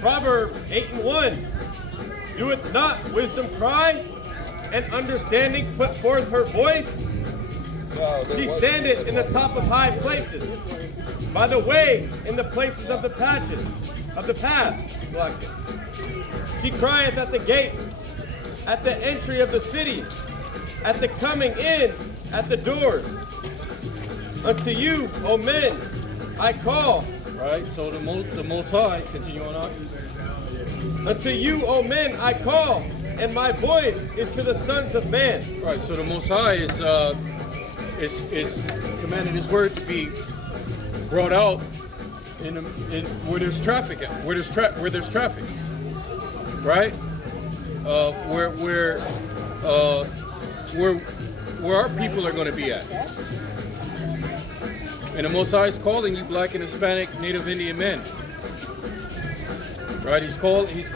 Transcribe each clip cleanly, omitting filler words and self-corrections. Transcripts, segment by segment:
Proverbs 8:1. Doeth not wisdom cry, and understanding put forth her voice? She standeth in the top of high places, by the way, in the places of the patches, of the path. She crieth at the gates, at the entry of the city, at the coming in, at the doors. Unto you, O men, I call. All right, so the Most High, continue on up. Unto you, O men, I call, and my voice is to the sons of man. All right, so the Most High is commanding His word to be brought out in where there's traffic at, where there's traffic, right? Where our people are going to be at. And the Most High is calling you Black and Hispanic Native Indian men. Right? He's calling his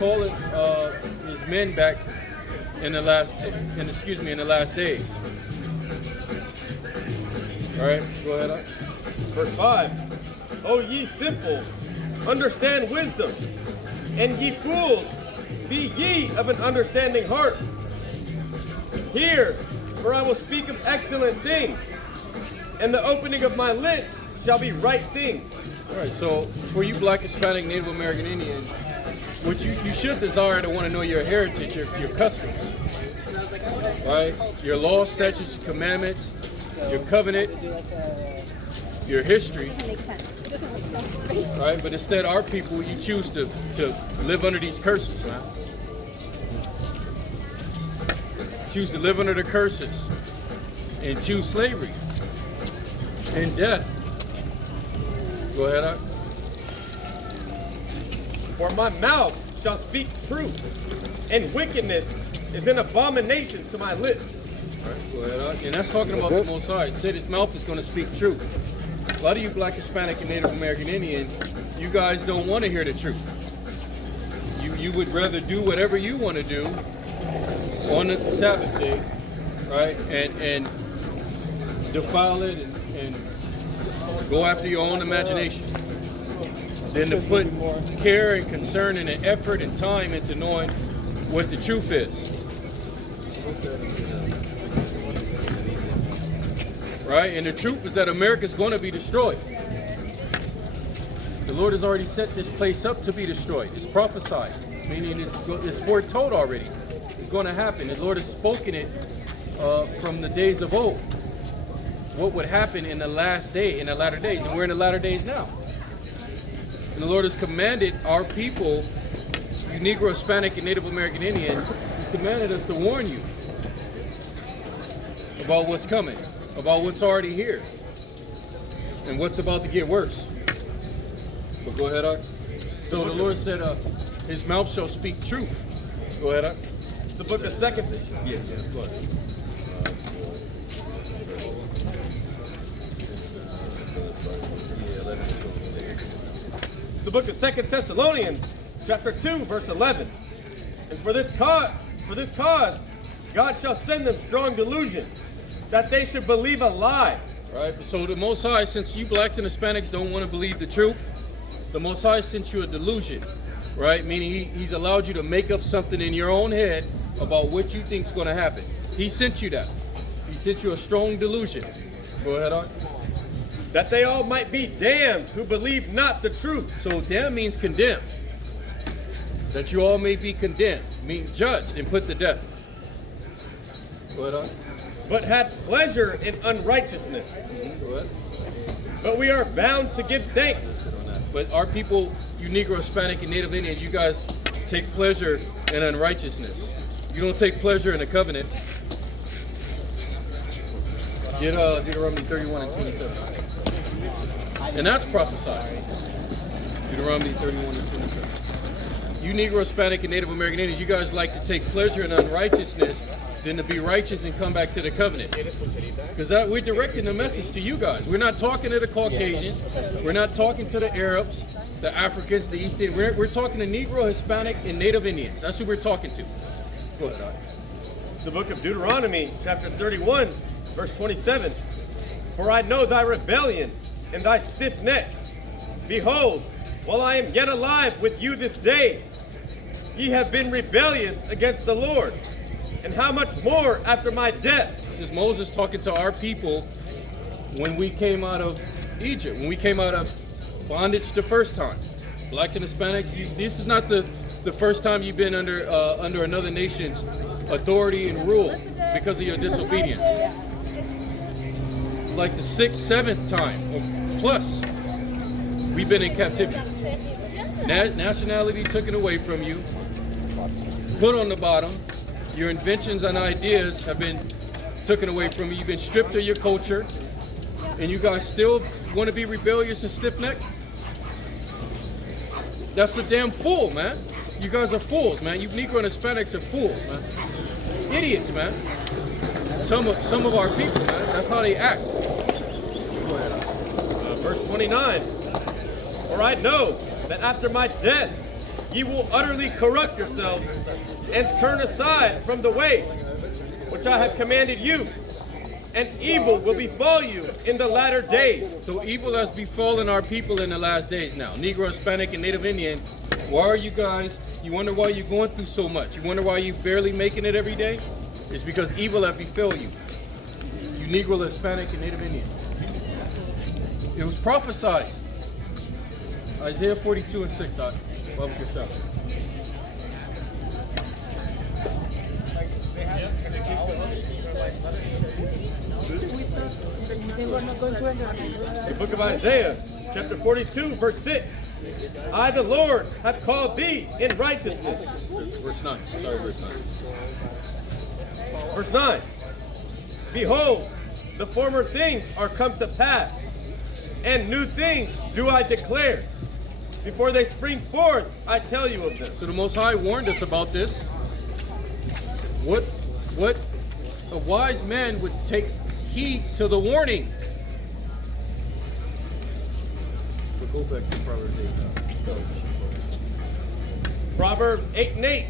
men back in the last days. All right, go ahead. Verse 5. O ye simple, understand wisdom, and ye fools, be ye of an understanding heart. Hear, for I will speak of excellent things, and the opening of my lips shall be right things. All right, so for you Black, Hispanic, Native American Indians, what you should desire to want to know your heritage, your customs, right? Your laws, statutes, and commandments, your covenant, your history, right? But instead, our people, you choose to live under these curses, man. Choose to live under the curses and choose slavery and death. Go ahead, Doc. For my mouth shall speak truth, and wickedness is an abomination to my lips. All right, go ahead, Doc. And that's talking about the Most High. It said His mouth is going to speak truth. A lot of you Black, Hispanic, and Native American Indian, you guys don't want to hear the truth. You would rather do whatever you want to do on the Sabbath day, right? And defile it and go after your own imagination, than to put care and concern and an effort and time into knowing what the truth is. Right? And the truth is that America's going to be destroyed. The Lord has already set this place up to be destroyed. It's prophesied, meaning it's foretold already. It's going to happen. The Lord has spoken it from the days of old. What would happen in the last day, in the latter days, and we're in the latter days now. And the Lord has commanded our people, you Negro, Hispanic, and Native American Indian, He's commanded us to warn you about what's coming, about what's already here, and what's about to get worse. But go ahead, Doc. So the Lord said, His mouth shall speak truth. Go ahead, Doc. The book of Second. Yes, go ahead. The book of 2 Thessalonians, chapter 2, verse 11. And for this cause, God shall send them strong delusion, that they should believe a lie. Right. So the Most High, since you Blacks and Hispanics don't want to believe the truth, the Most High sent you a delusion, right? Meaning He's allowed you to make up something in your own head about what you think's going to happen. He sent you that. He sent you a strong delusion. Go ahead, Doc. That they all might be damned who believe not the truth. So damn means condemned. That you all may be condemned, means judged and put to death. Go ahead, Doc. But had pleasure in unrighteousness. Go ahead. But we are bound to give thanks. But our people, you Negro, Hispanic, and Native Indians, you guys take pleasure in unrighteousness. You don't take pleasure in the covenant. Get Deuteronomy 31 and 27. And that's prophesied. Deuteronomy 31 and 27. You Negro, Hispanic, and Native American Indians, you guys like to take pleasure in unrighteousness than to be righteous and come back to the covenant. Because we're directing the message to you guys. We're not talking to the Caucasians. We're not talking to the Arabs, the Africans, the East Indians. We're talking to Negro, Hispanic, and Native Indians. That's who we're talking to. Go ahead, Doc. The book of Deuteronomy, chapter 31, verse 27. For I know thy rebellion and thy stiff neck, Behold, while I am yet alive with you this day, ye have been rebellious against the Lord. And how much more after my death? This is Moses talking to our people when we came out of Egypt, when we came out of bondage the first time. Blacks and Hispanics, this is not the first time you've been under another nation's authority and rule because of your disobedience. Like the 6th, 7th time or plus, we've been in captivity. Nationality taken away from you, put on the bottom. Your inventions and ideas have been taken away from you. You've been stripped of your culture, and you guys still want to be rebellious and stiff-necked? That's a damn fool, man. You guys are fools, man. You Negro and Hispanics are fools, man. Idiots, man. Some of our people, man. That's how they act. Verse 29. For I know that after my death ye will utterly corrupt yourselves and turn aside from the way which I have commanded you, and evil will befall you in the latter days. So evil has befallen our people in the last days now. Negro, Hispanic, and Native Indian. Why are you guys, you wonder why you're going through so much? You wonder why you're barely making it every day? It's because evil has befallen you. You Negro, Hispanic, and Native Indian. It was prophesied. Isaiah 42 and 6. Bible yourself. The book of Isaiah, chapter 42, verse 6. I, the Lord, have called thee in righteousness. Verse 9. Sorry, verse 9. Verse 9. Behold, the former things are come to pass, and new things do I declare. Before they spring forth, I tell you of them. So the Most High warned us about this. What a wise man would take heed to the warning. But go back to Proverbs 8 now. Proverbs 8 and 8.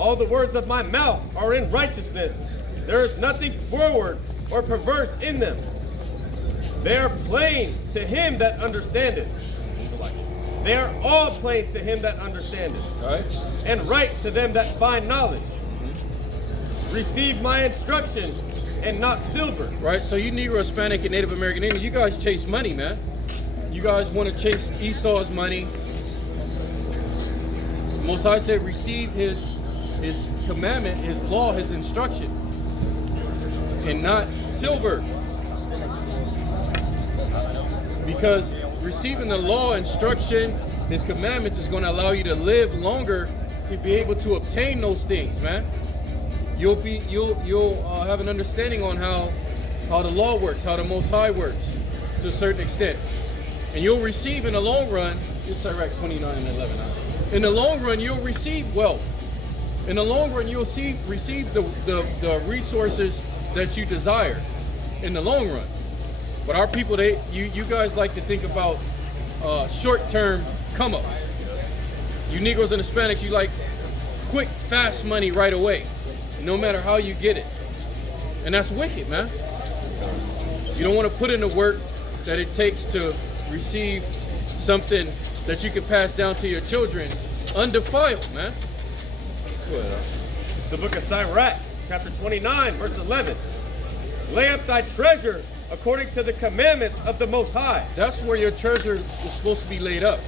All the words of my mouth are in righteousness. There is nothing forward or perverse in them. They are plain to him that understandeth. They are all plain to him that understandeth. Right? And right to them that find knowledge. Receive my instruction and not silver. Right? So you Negro, Hispanic, and Native American Indian, you guys chase money, man. You guys want to chase Esau's money. Most High said, receive his commandment, his law, his instruction, and not silver. Because receiving the law, instruction, his commandments is going to allow you to live longer to be able to obtain those things, man. You'll have an understanding on how the law works, how the Most High works to a certain extent. And you'll receive in the long run, it's direct 29 and 11. In the long run, you'll receive wealth. In the long run, you'll receive the resources that you desire in the long run. But our people, you guys like to think about short-term come-ups. You Negroes and Hispanics, you like quick, fast money right away, no matter how you get it. And that's wicked, man. You don't want to put in the work that it takes to receive something that you can pass down to your children undefiled, man. The book of Sirach, chapter 29, verse 11. Lay up thy treasure according to the commandments of the Most High. That's where your treasure is supposed to be laid up.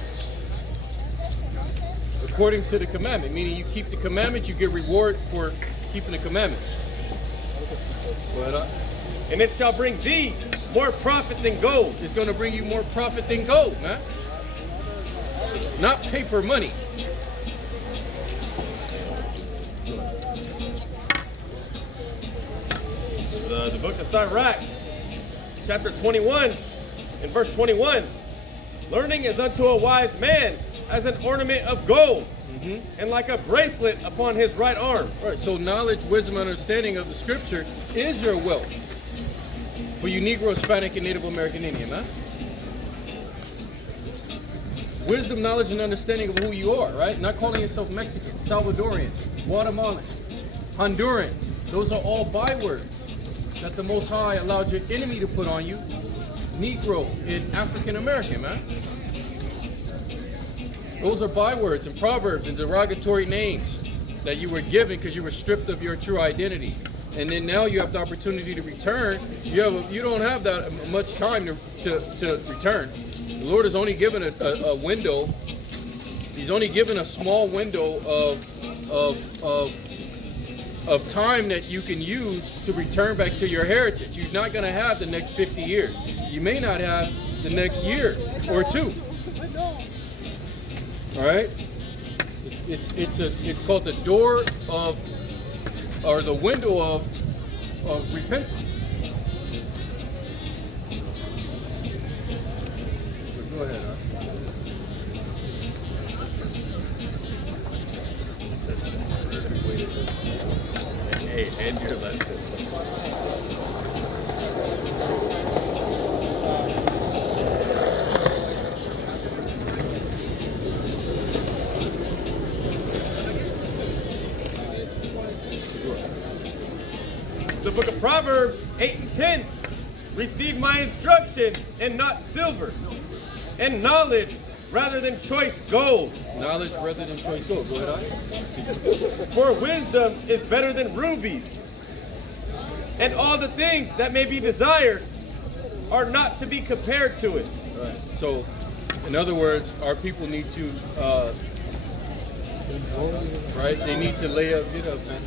According to the commandment, meaning you keep the commandments, you get reward for keeping the commandments. And it shall bring thee more profit than gold. It's going to bring you more profit than gold, man. Not paper money. The book of Sirach, chapter 21, and verse 21. Learning is unto a wise man as an ornament of gold, and like a bracelet upon his right arm. Right, so knowledge, wisdom, and understanding of the scripture is your wealth. For you Negro, Hispanic, and Native American Indian, man. Wisdom, knowledge, and understanding of who you are, right? Not calling yourself Mexican, Salvadorian, Guatemalan, Honduran. Those are all bywords that the Most High allowed your enemy to put on you. Negro and African American, man. Those are bywords and proverbs and derogatory names that you were given because you were stripped of your true identity. And then now you have the opportunity to return. You don't have that much time to return. The Lord has only given a window. He's only given a small window of time that you can use to return back to your heritage. You're not going to have the next 50 years. You may not have the next year or two. All right? It's called the door of, or the window of repentance. Go ahead, huh? Hey, and your lesson. The book of Proverbs 8 and 10. Receive my instruction and not silver, and knowledge rather than choice gold. Knowledge rather than choice gold. Go ahead, For wisdom is better than rubies, and all the things that may be desired are not to be compared to it. All right. So, in other words, our people need to, right? They need to lay up. Get up, man.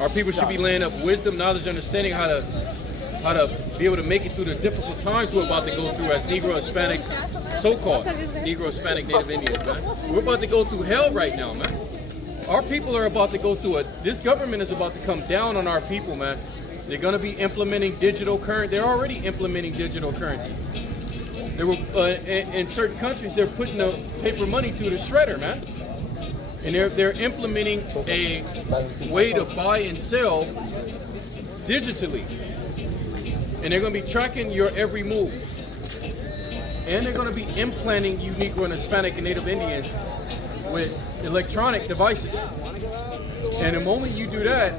Our people should be laying up wisdom, knowledge, understanding how to be able to make it through the difficult times we're about to go through as Negro, Hispanics, so-called Negro, Hispanic, Native Indians, man. We're about to go through hell right now, man. Our people are about to go through this government is about to come down on our people, man. They're going to be implementing digital currency. They're already implementing digital currency. They were in certain countries. They're putting the paper money through the shredder, man. And they're implementing a way to buy and sell digitally. And they're going to be tracking your every move. And they're going to be implanting you Negro and Hispanic and Native Indians with electronic devices. And the moment you do that,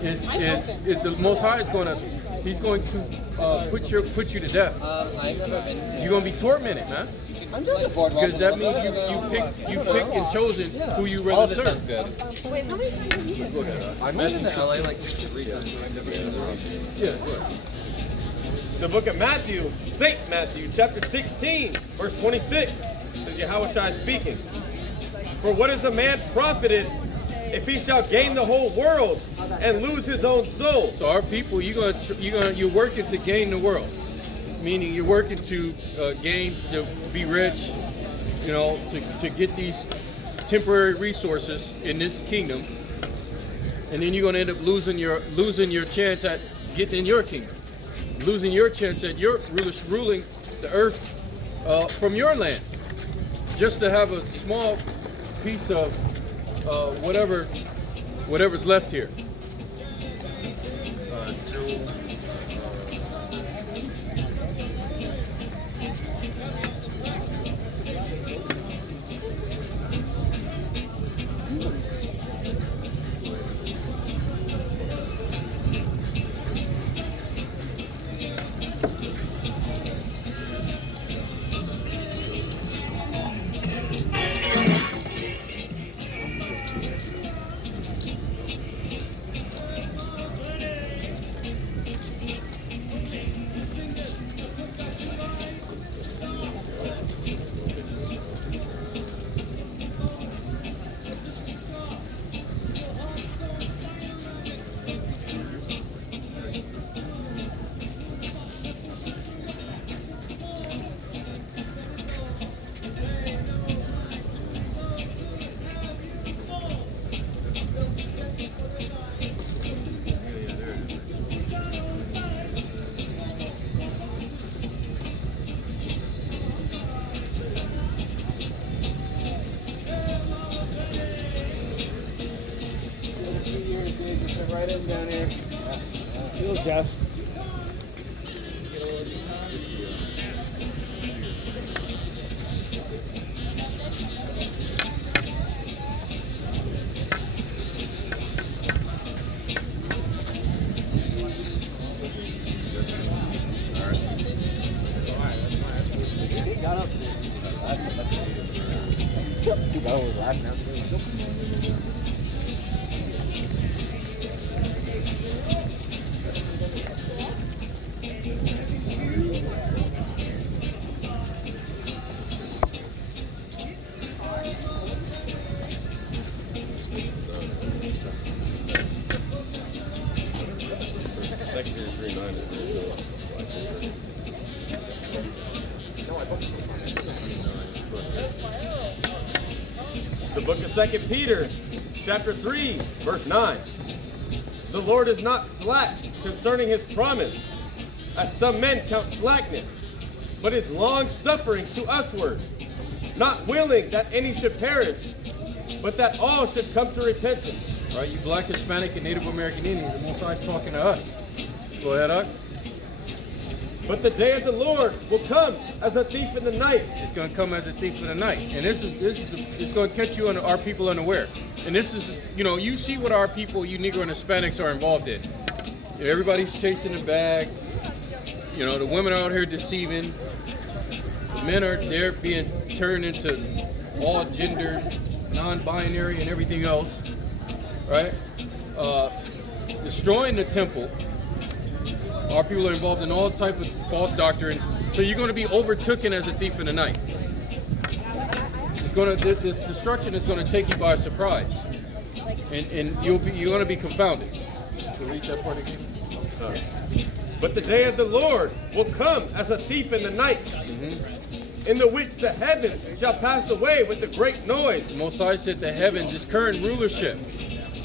is the Most High is going to, he's going to put you to death. You're going to be tormented, man. Because that means you picked and chosen who you rather serve. Wait, how many times have you been? I've been to LA like 3 times. Yeah, go ahead. The book of Matthew, St. Matthew, chapter 16, verse 26, says Yahweh speaking. For what is a man profited if he shall gain the whole world and lose his own soul? So our people, you're working to gain the world, meaning you're working to gain, to be rich, you know, to get these temporary resources in this kingdom, and then you're going to end up losing your chance at getting in your kingdom, losing your chance at your ruling the earth from your land, just to have a small piece of whatever's left here. Right in down here. You'll adjust. was laughing at me. The book of 2 Peter, chapter 3, verse 9. The Lord is not slack concerning his promise, as some men count slackness, but is long-suffering to usward, not willing that any should perish, but that all should come to repentance. All right, you Black, Hispanic, and Native American Indians, the Most High is talking to us. Go ahead, Huck. But the day of the Lord will come as a thief in the night. It's going to come as a thief in the night, and it's going to catch you and our people unaware. And this is, you see what our people, you Negro and Hispanics, are involved in. Everybody's chasing the bag. The women are out here deceiving. The men are there being turned into all gender, non-binary, and everything else, right? Destroying the temple. Our people are involved in all types of false doctrines. So you're going to be overtaken as a thief in the night. This destruction is going to take you by surprise, and you're going to be confounded. So read that part again. But the day of the Lord will come as a thief in the night, in the which the heavens shall pass away with a great noise. The Most High said the heavens, this current rulership,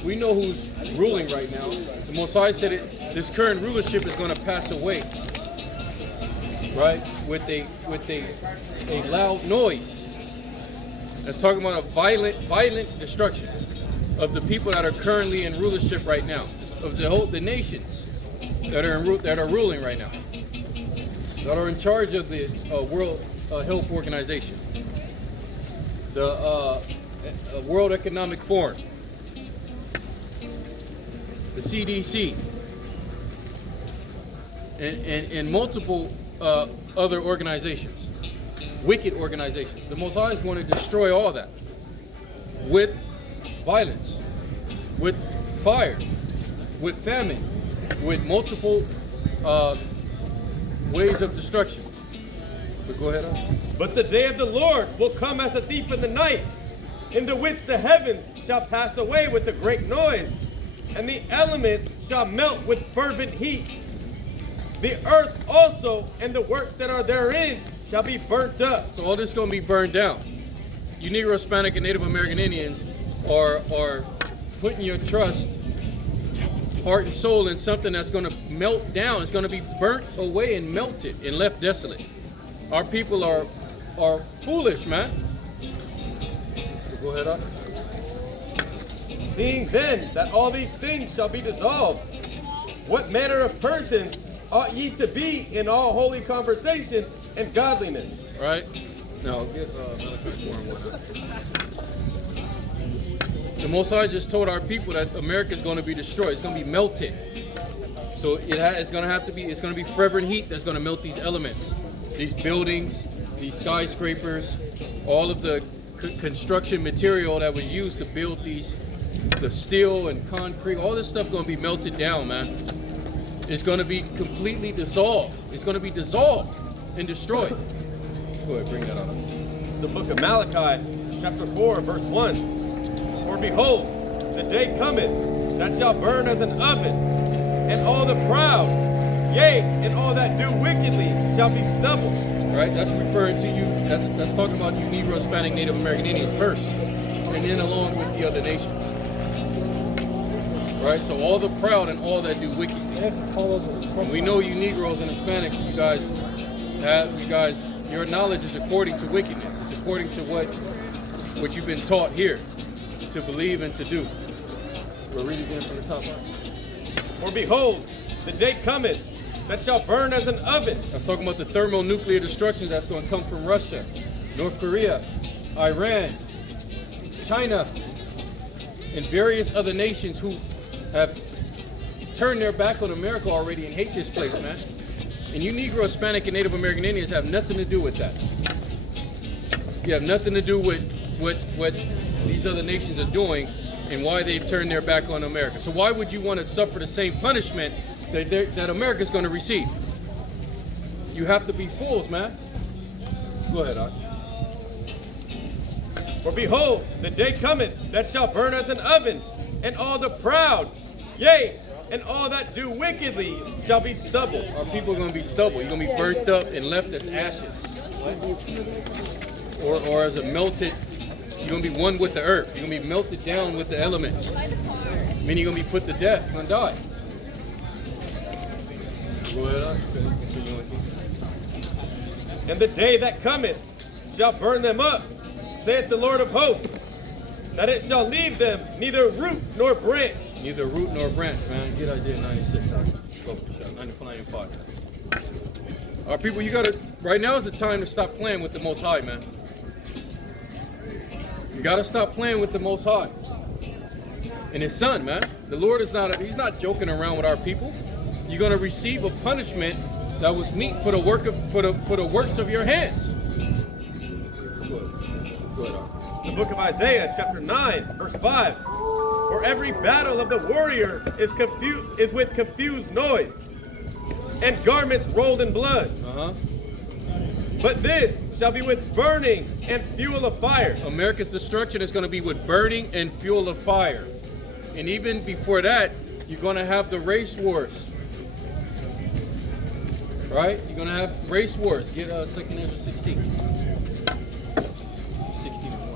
we know who's ruling right now. The Most High said this current rulership is going to pass away, right? With a loud noise. That's talking about a violent destruction of the people that are currently in rulership right now, of the nations that are ruling right now, that are in charge of the World Health Organization, the World Economic Forum, the CDC, and multiple other organizations, wicked organizations. The Most High is going to destroy all that with violence, with fire, with famine, with multiple ways of destruction. But go ahead on. But the day of the Lord will come as a thief in the night, in the which the heavens shall pass away with a great noise, and the elements shall melt with fervent heat. The earth also and the works that are therein shall be burnt up. So all this is going to be burned down. You Negro, Hispanic, and Native American Indians are putting your trust, heart and soul, in something that's going to melt down. It's going to be burnt away and melted and left desolate. Our people are foolish, man. So go ahead, up. Seeing then that all these things shall be dissolved, what manner of persons ought ye to be in all holy conversation and godliness? All right. Now get Malachi 4 and 1. The Most High just told our people that America is going to be destroyed. It's going to be melted. So it's going to be fervent heat that's going to melt these elements, these buildings, these skyscrapers, all of the construction material that was used to build these, the steel and concrete, all this stuff going to be melted down, man. It's going to be completely dissolved. It's going to be dissolved and destroyed. Go ahead, bring that up. The book of Malachi, chapter 4, verse 1. For behold, the day cometh that shall burn as an oven, and all the proud, yea, and all that do wickedly shall be stubble. Right, that's referring to you. That's talking about you Negro, Hispanic, Native American Indians first, and then along with the other nations. Right, so all the proud and all that do wickedly. And we know you Negroes and Hispanics, your knowledge is according to wickedness. It's according to what you've been taught here to believe and to do. We'll read again from the top. For behold, the day cometh that shall burn as an oven. That's talking about the thermonuclear destruction that's going to come from Russia, North Korea, Iran, China, and various other nations who have turned their back on America already and hate this place, man. And you Negro, Hispanic, and Native American Indians have nothing to do with that. You have nothing to do with what these other nations are doing and why they've turned their back on America. So why would you want to suffer the same punishment that America's going to receive? You have to be fools, man. Go ahead, Doc. For behold, the day cometh that shall burn as an oven, and all the proud, yea, and all that do wickedly shall be stubble. Our people are going to be stubble. You're going to be burnt up and left as ashes. Or as a melted, you're going to be one with the earth. You're going to be melted down with the elements. Meaning you're going to be put to death. You're going to die. Go ahead, And the day that cometh shall burn them up, saith the Lord of hosts, that it shall leave them neither root nor branch. Neither root nor branch, man. Get Isaiah 96 out. Go, 95. Our people, you gotta, right now is the time to stop playing with the Most High, man. You gotta stop playing with the Most High. And His Son, man. The Lord is not, He's not joking around with our people. You're gonna receive a punishment that was meet for the works of your hands. Go ahead, The book of Isaiah, chapter 9, verse 5. For every battle of the warrior is with confused noise, and garments rolled in blood. But this shall be with burning and fuel of fire. America's destruction is going to be with burning and fuel of fire. And even before that, you're going to have the race wars. Right? You're going to have race wars. Get 2 Ezra 16. 16:1.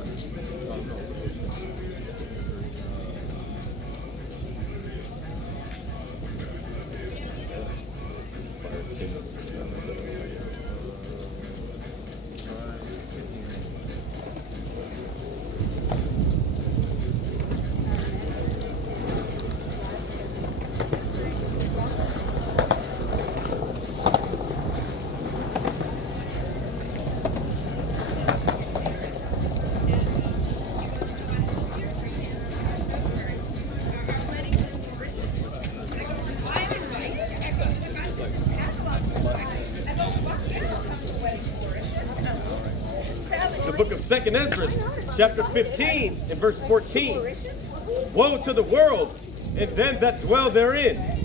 The book of 2 Ezra, chapter 15, and verse 14. Woe to the world, and them that dwell therein.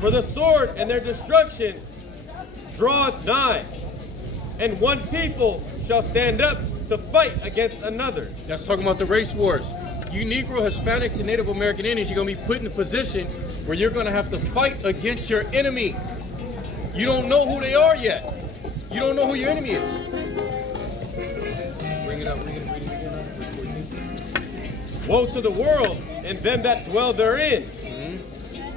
For the sword and their destruction draweth nigh, and one people shall stand up to fight against another. That's talking about the race wars. You Negro, Hispanics, and Native American Indians, you're going to be put in a position where you're going to have to fight against your enemy. You don't know who they are yet. You don't know who your enemy is. Bring it up. Read it again. Woe to the world and them that dwell therein.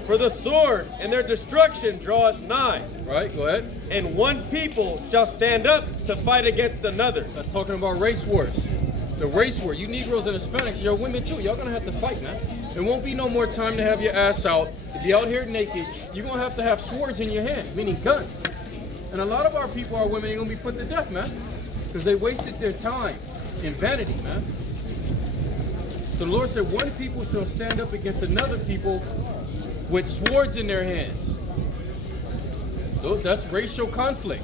For the sword and their destruction draweth nigh. Right, go ahead. And one people shall stand up to fight against another. That's talking about race wars. The race war. You Negroes and Hispanics, you're women too. Y'all gonna have to fight, man. There won't be no more time to have your ass out. If you're out here naked, you're gonna have to have swords in your hand, meaning guns. And a lot of our people, our women, are gonna be put to death, man. Because they wasted their time in vanity, man. So the Lord said, one people shall stand up against another people with swords in their hands. So that's racial conflict.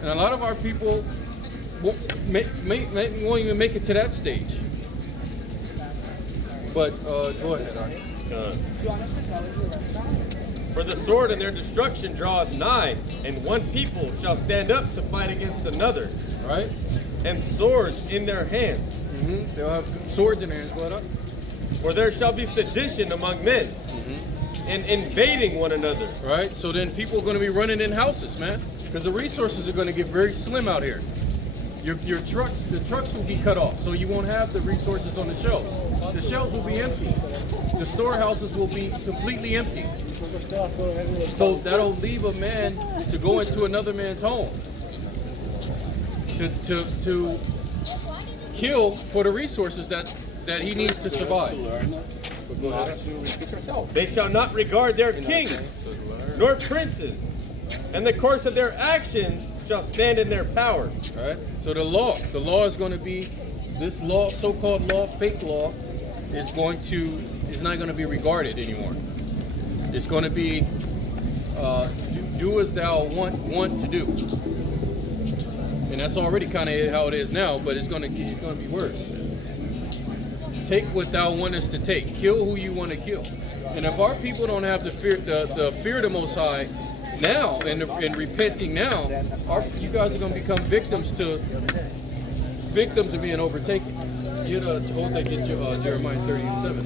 And a lot of our people won't even make it to that stage. But go ahead, sorry. For the sword and their destruction draweth nigh, and one people shall stand up to fight against another. Right? And swords in their hands. They'll have swords in their hands. What up? For there shall be sedition among men, and invading one another. Right? So then people are going to be running in houses, man. Because the resources are going to get very slim out here. The trucks will be cut off, so you won't have the resources on the shelves. The shelves will be empty. The storehouses will be completely empty. So that'll leave a man to go into another man's home to kill for the resources that he needs to survive. They shall not regard their kings nor princes, and the course of their actions shall stand in their power. All right. So the law is going to be this law, so-called law, fake law, is not going to be regarded anymore. It's going to be do as thou want to do. And that's already kind of how it is now, but it's gonna be worse. Take what thou wantest to take. Kill who you want to kill. And if our people don't have the fear of the Most High now and repenting now, you guys are going to become victims of being overtaken. Get Jeremiah 30:7.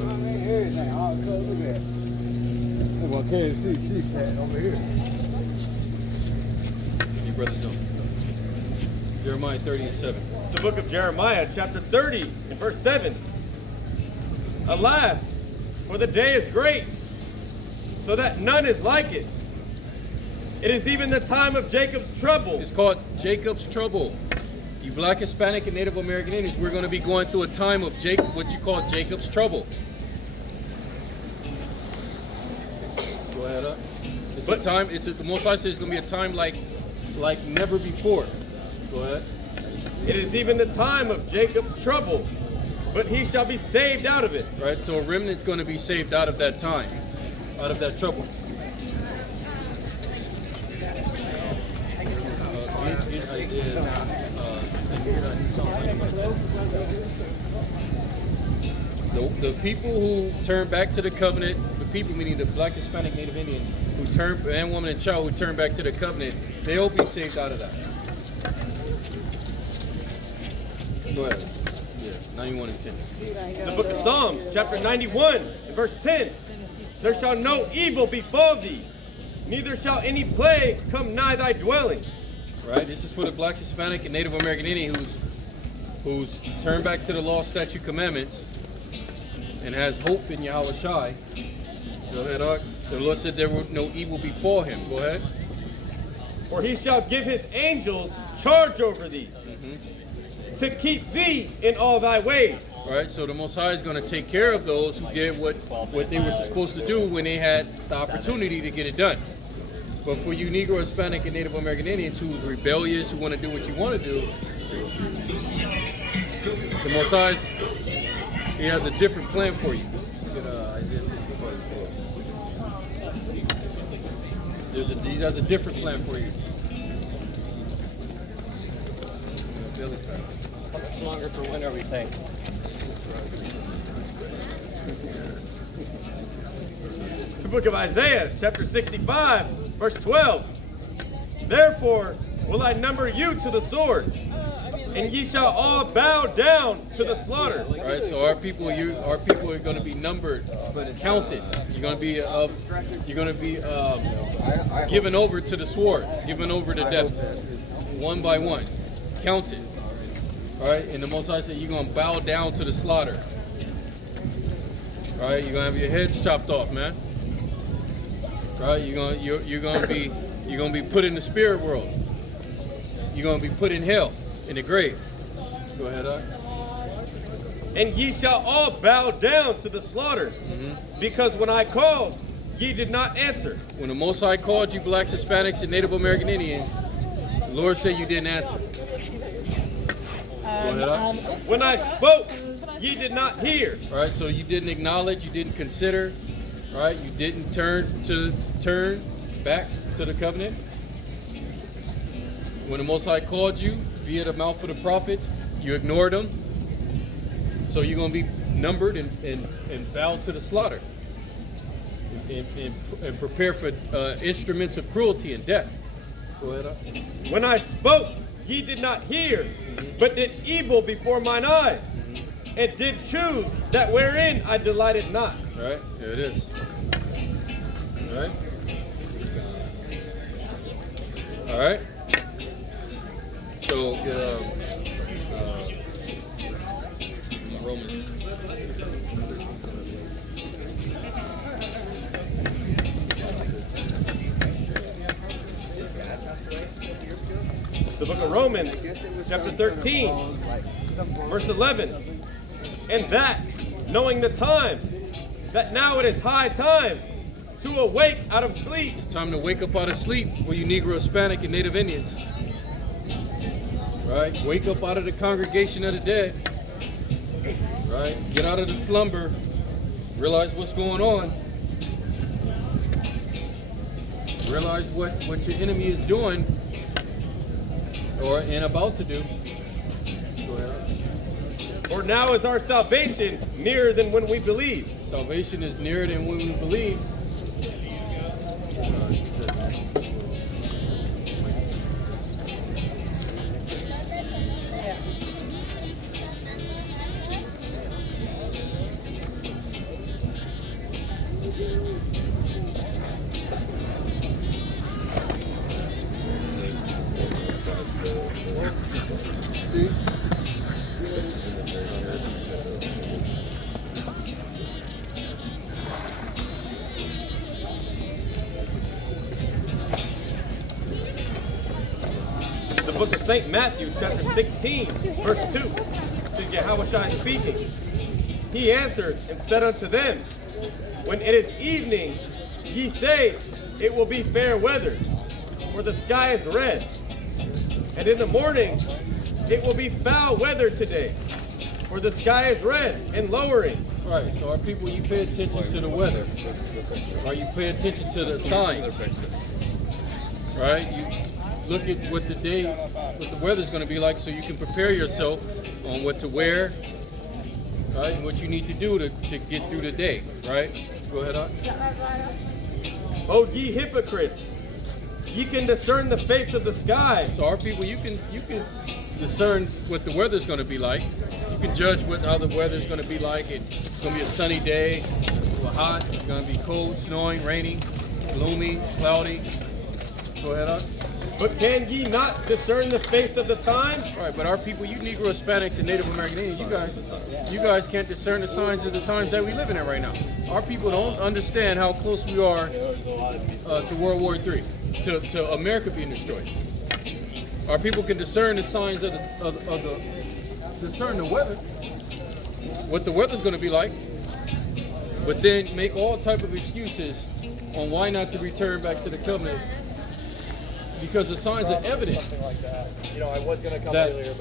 Well, I can't see G-Cat over here. Your brother's on. Jeremiah 30:7. The book of Jeremiah, chapter 30, and verse 7. Alas, for the day is great, so that none is like it. It is even the time of Jacob's trouble. It's called Jacob's trouble. You Black, Hispanic, and Native American Indians, we're going to be going through a time of what you call Jacob's trouble. Go ahead up. The Most High says it's going to be a time like never before. Go ahead. It is even the time of Jacob's trouble, but he shall be saved out of it. Right, so a remnant's going to be saved out of that time, out of that trouble. The people who turn back to the covenant, the people meaning the Black, Hispanic, Native Indian, who turn, man, woman, and child who turn back to the covenant, they'll be saved out of that. Go ahead. Yeah, 91 and 10. The book of Psalms, chapter 91, and verse 10. There shall no evil befall thee, neither shall any plague come nigh thy dwelling. Right, this is for the Black, Hispanic, and Native American Indian who's turned back to the law, statute, commandments, and has hope in Yahweh Shai. Go ahead, Ark. The Lord said there will no evil befall him. Go ahead. For he shall give his angels charge over thee, to keep thee in all thy ways. All right, so the Most High is going to take care of those who did what they were supposed to do when they had the opportunity to get it done. But for you Negro, Hispanic, and Native American Indians who's rebellious, who want to do what you want to do, the Most High, he has a different plan for you. He has a different plan for you. How much longer for winter we think? The book of Isaiah, chapter 65, verse 12. Therefore will I number you to the sword, and ye shall all bow down to the slaughter. All right, so our people are going to be numbered, counted. You're going to be given over to the sword, given over to death, one by one, counted. All right, and the Most High said you're going to bow down to the slaughter. All right, you're going to have your heads chopped off, man. All right, you're going to be put in the spirit world. You're going to be put in hell, in the grave. Go ahead, Doc. And ye shall all bow down to the slaughter, because when I called, ye did not answer. When the Most High called you Blacks, Hispanics, and Native American Indians, the Lord said you didn't answer. Go ahead, Doc. When I spoke, ye did not hear. All right, so you didn't acknowledge, you didn't consider, all right, you didn't turn back to the covenant. When the Most High called you via the mouth of the prophet, you ignored them. So you're going to be numbered and bowed to the slaughter and prepare for instruments of cruelty and death. Go ahead, Doc. When I spoke, ye did not hear, but did evil before mine eyes, and did choose that wherein I delighted not. All right, there it is. All right. All right. So, Romans. The book of Romans, chapter 13, verse 11. And that, knowing the time, that now it is high time to awake out of sleep. It's time to wake up out of sleep for you Negro, Hispanic, and Native Indians. Right? Wake up out of the congregation of the dead. Right? Get out of the slumber. Realize what's going on. Realize what your enemy is doing. and about to do. Go ahead. For now is our salvation nearer than when we believed. Salvation is nearer than when we believe. The book of St. Matthew, chapter 16, verse 2. This is Yahushua speaking. He answered and said unto them, when it is evening, ye say, it will be fair weather, for the sky is red. And in the morning, it will be foul weather today, for the sky is red and lowering. Right, so our people, you pay attention to the weather. Right, you pay attention to the signs. Right, you look at what the weather's going to be like, so you can prepare yourself on what to wear, right, and what you need to do to get through the day, right? Go ahead on. O ye hypocrites, ye can discern the face of the sky. So our people, you can discern what the weather's going to be like. You can judge how the weather's going to be like. It's going to be a sunny day, hot. It's going to be cold, snowing, raining, gloomy, cloudy. Go ahead on. But can ye not discern the face of the times? Right, but our people, you Negro, Hispanics, and Native American Indians, you guys can't discern the signs of the times that we live in right now. Our people don't understand how close we are to World War III, to America being destroyed. Our people can discern the signs discern the weather, what the weather's going to be like, but then make all type of excuses on why not to return back to the covenant. Because the signs are evident Something like that. You know, I was going to come that earlier,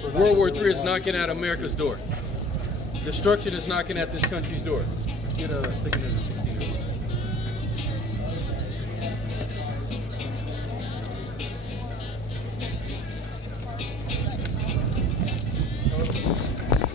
but World War III is knocking at America's door. Destruction is knocking at this country's door. Get a